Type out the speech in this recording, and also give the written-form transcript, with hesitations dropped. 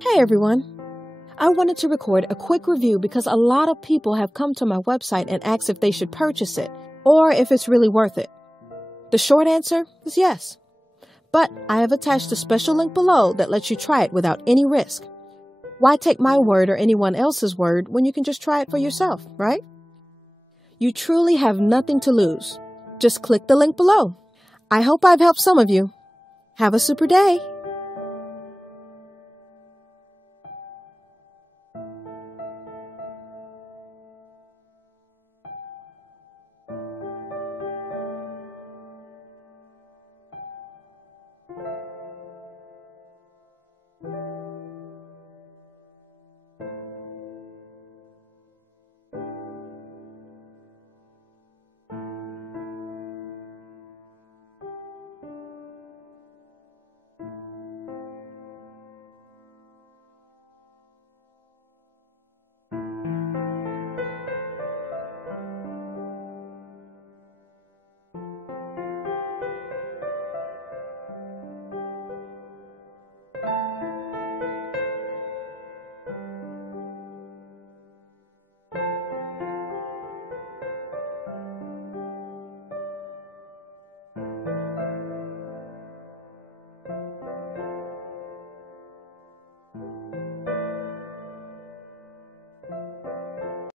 Hey everyone! I wanted to record a quick review because a lot of people have come to my website and asked if they should purchase it or if it's really worth it. The short answer is yes. But I have attached a special link below that lets you try it without any risk. Why take my word or anyone else's word when you can just try it for yourself, right? You truly have nothing to lose. Just click the link below. I hope I've helped some of you. Have a super day!